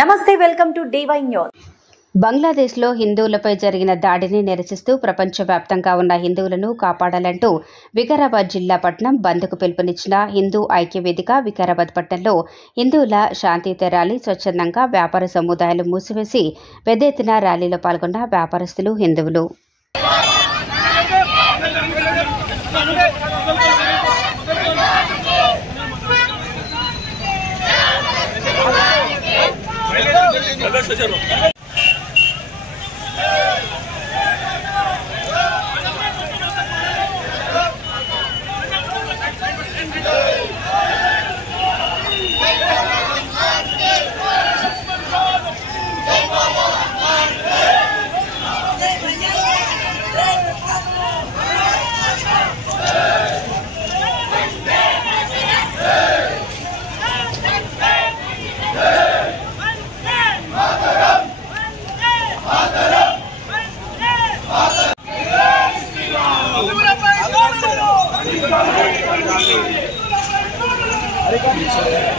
నమస్తే, welcome to DY news. బంగ్లాదేశ్లో హిందువులపై జరిగిన దాడిని నిరసిస్తూ ప్రపంచవ్యాప్తంగా ఉన్న హిందువులను కాపాడాలంటూ వికారాబాద్ జిల్లా పట్టణం బంద్కు పిలుపునిచ్చిన హిందూ ఐక్యవేదిక వికారాబాద్ పట్టణంలో హిందువుల శాంతియుత ర్యాలీ స్వచ్ఛందంగా వ్యాపార సముదాయాలు మూసివేసి పెద్ద ఎత్తున ర్యాలీలో పాల్గొన్న వ్యాపారస్తులు హిందువులు. Hare